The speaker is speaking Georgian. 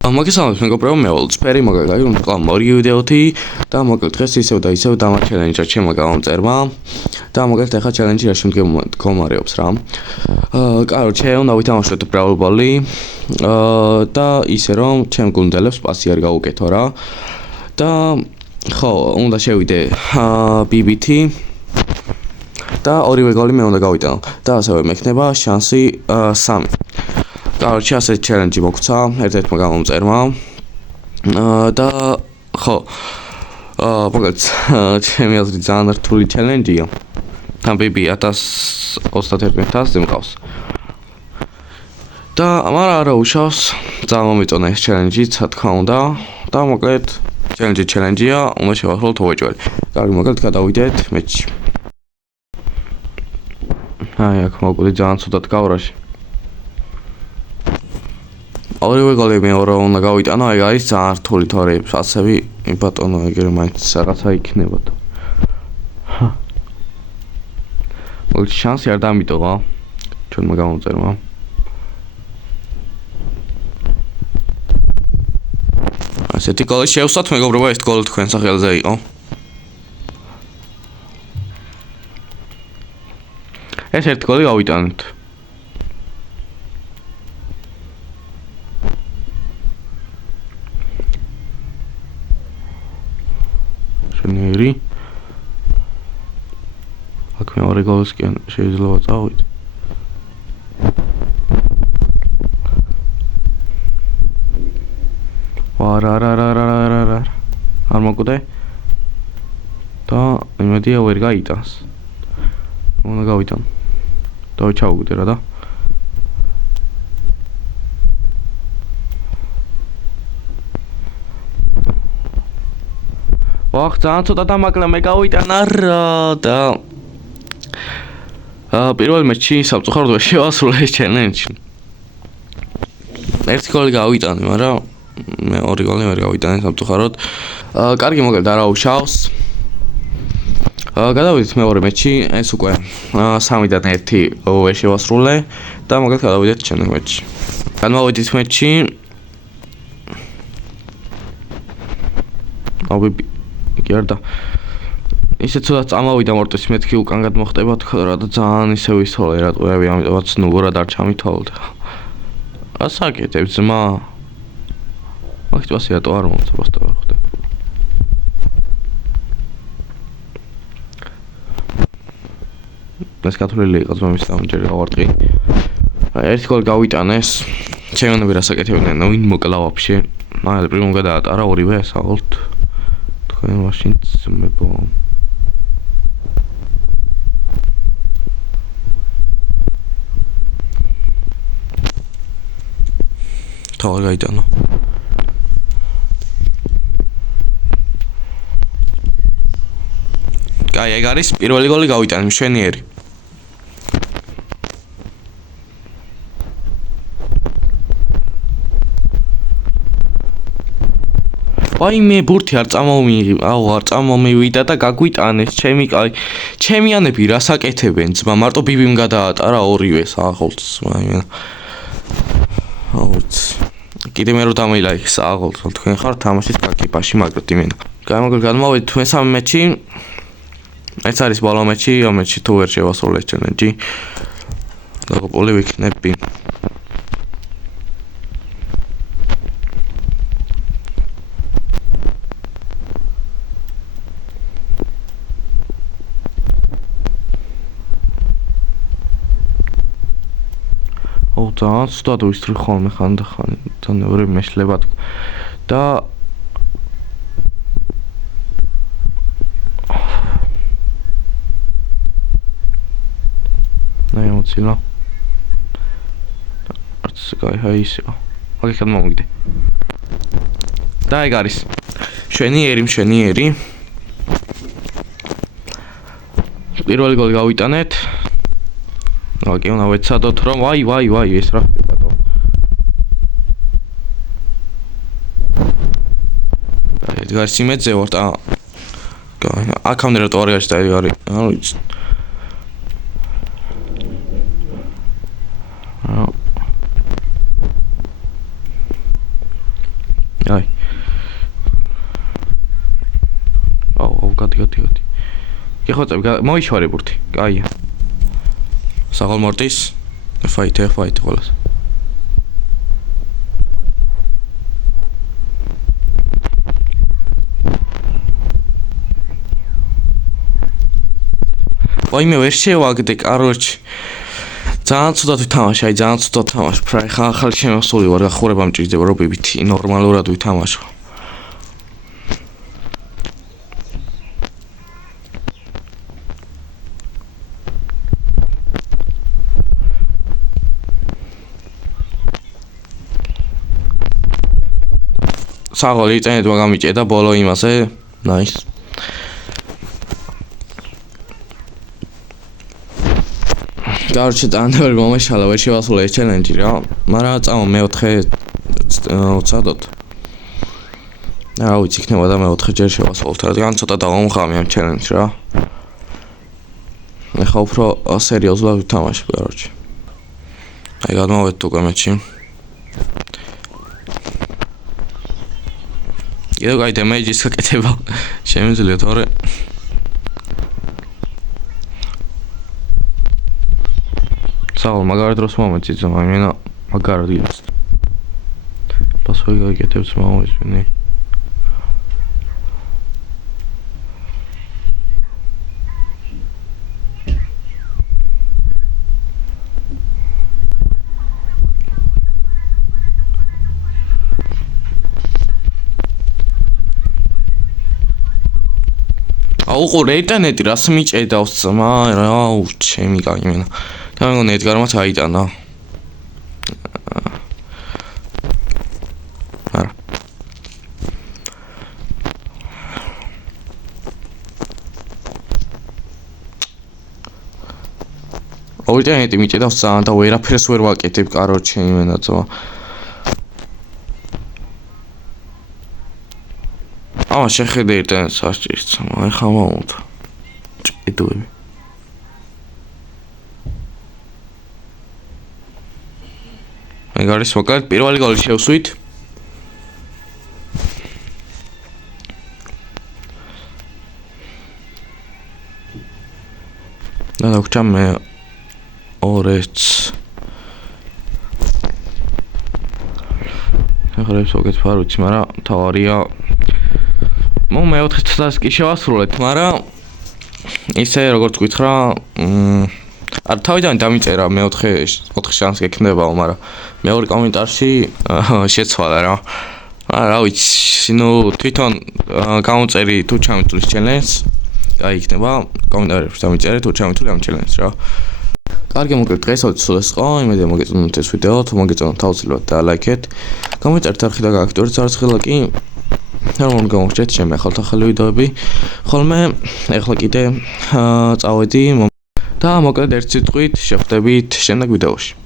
მოგესალმებით მეგობრებო, მე ოლწფერი, მოგაგები, მოკლედ მორი ვიდეოთი და მოკლედ დღეს ისევ და ისევ დამა ჩელენჯი ჩემმა გამომწერმა და მოკლედ ახლა ჩელენჯი რა მდგომარეობს რა. კაროჩე, უნდა ვითამაშოთ Brawl Ball-ი და ისე რომ ჩემ გუნდელებს პასი არ გავუკეთო რა. და ხო, უნდა შევიდე BB-თი და ორივე გოლი მე უნდა გავიტანო და ასევე მექნება შანსი 3. Короче, ასეთი ჩელენჯი მოგცა ერთ-ერთმა გამომწერმა და ხო მოკლედ ჩემი აზრით ძალიან რთული ჩელენჯია. თან BB 1031-ზე მყავს. და მაგრამ არა უშავს, ძალიან მომეწონა ეს ჩელენჯიც, რა თქმა უნდა. და მოკლედ ჩელენჯია, უნდა შევასრულოთ ოჯვარი. კარგი, მოკლედ გადავიდეთ მეჩში. აი, აქ მოკლედ ძალიან ცუდად გავრაში. ორივე გოლი მეორე უნდა გავიტანო, ეგ არის ძალიან რთული თორე ასევი ბატონო ეგრე მაინც რაღაცა იქნებოდა. მოკლედ შანსი არ დამიტოვა ჩვენმა გამომწერმა. ასეთი გოლი შევსვათ მეგობრებო, ეს გოლი თქვენ სახელზე იყო. ეს ერთი გოლი გავიტანეთ. ნერი აქ მეორე გოლისკენ შეიძლება წავიდე. არა არ მოკვდე და იმედია ვერ გაიტანს. უნდა გავიტან და ჩავუგდე რა და ვახ, ძალიან ცოტა დამაკლა მე გავიტანა რა და პირველ მეჩში სამწუხაროდ ვერ შევასრულე ეს ჩელენჯი. ერთი გოლი გავიტანე, მაგრამ მე ორი გოლი ვერ გავიტანე სამწუხაროდ. კარგი, მოკლედ არა უშავს. გადავიდეთ მეორე მეჩში, ეს უკვე 3-დან 1 ვერ შევასრულე და მოკლედ გადავიდეთ შემდეგ მეჩში. გადმოვიდით მეჩში. და ისე ცოტა წამოვიდა მორტის მეთქი უკან გადმოხტება თქვა რა და ძალიან ისე ვისწავლე რა ტყუები, ამიტომაც ნუგურად არ ჩამითვალდა. ასაკეთებ ძმა. მაგით ვასი რატო არ მომცა პოსტა ვერ ხდება. ეს კათოლილი იყო ძმის დამჯერი გავარტყი. ერთი გოლი გავიტანეს. ჩემონები რა საკეთებდნენ, ვინ მოკლა ვაფშე. მაგალ პრიმო გადაატარა ორივე საერთოდ. თქვენ მაშინ ძმებო. თავი გაიტანო. კაი, ეგ არის პირველი გოლი გავიტანე მშვენიერი. აი მე ბურთი არ წამომივიდა და გაგვიტანეს ჩემი კაი. ჩემიანები რას აკეთებენ ძმა, მარტო ბიბიმ გადაატარა ორივე სააღოლს. კიდე მე რო დამილაიქ სააღოლს, თქვენ ხარ თამაშის კაკიპაში მაგრად იმენა. გადმოვიდეთ თქვენ სამი მეჩში. ეს არის ბოლო მეჩი, ამეთში თუ ვერ შევასრულე ჩელენჯი. დაგოპოლი ვიქნები. ძალიან ცუდად ვისწრი ხოლმე ხანდახან თანეური მეშლება და ნაი მოცილა არც გაი ისე მაგით მომიგდე და ეგ არის მშვენიერი პირველი გოლი გავიტანეთ. კი, უნდა ვეცადოთ რომ ვაი ეს რა ხდებადო. ედგარ სიმეძე ვარ და აქამდე რა თორიაში და არის. არ ვიცი. აი. აუ, გადი. ეხოწები, მოიშვარე ბურთი. კაია. საღოლმორტის ფაითი ყველას. ვაიმე ვერ შევაგდე, კაროჩი. ძალიან ცუდად ვითამაშე, ძალიან ცუდად თამაშ. ფრაი ახალი შემოსული ვარ, გახურება მჭირდება, რომ ბიბითი ნორმალურად ვითამაშო. საღოლი იწენეთ მაგამიჭედა ბოლო იმასე. ნაის. Короче, დანბევრი მომეშალა ვერ შევასრულე ეს ჩელენჯი რა. მაგრამ წავა მეოთხე ვცადოთ. რა ვიცი, იქნება და მეოთხე ჯერ შევასრულოთ, რადგან ცოტა დავამხამი ამ ჩელენჯს რა. ეხლა უფრო სერიოზულად ვთამაშებ, короче. აი გადმოვედი უკვე მეჩი. კიდევ გაი დემეიჯის გაკეთება შემიძლია თორე საღოლ მაგარ დროს მომეწიც იმენა მაგარ დილს პასუხი გაკეთებს მომეწვინი აუყურე ინტერნეტი რას მიჭედავს ძმა რა ჩემი გაიმენა და მეგონა ედგარმაც აიტანა არა ინტერნეტი მიჭედავს ძალიან და ვერაფერს ვერ ვაკეთებ კაროჩე იმენა ძმა ამა შეხედე ინტერნეტს არ ჭირს აი ხა მომუთ ჭიდოები მაგარის მოკლედ პირველი გოლი შევსვით და დაგვრჩა მე ორეც ახალებს მოგეთ ფარუცი მაგრამ თავარია მეოთხე წელს კი შევასრულეთ, მაგრამ ისე როგორც გითხრა, არ თავიდან დამიწერა მეოთხე შანსი ექნებაო, მაგრამ მეორე კომენტარში შეცვალა რა. რა ვიცი, ნუ თვითონ გამოვწერი თუ ჩამიტვლის ჩელენჯს, აი იქნება კომენტარებში დამიწერე თუ ჩამიტვლი ამ ჩელენჯს რა. კარგი მოკლედ დღესაც სულ ეს ყო, იმედია მოგეწონათ ეს ვიდეო, თუ მოგეწონათ თავისუფლად დაალაიქეთ. კომენტარით არხი და გააქტიურეთ, არც ხელა კი რომ გამოვჭეთ ჩემი ახალ ვიდეოები. ხოლმე ეხლა კიდე წავედი და მოკლედ ერთ სიტყვით შევხვდებით შემდეგ ვიდეოში.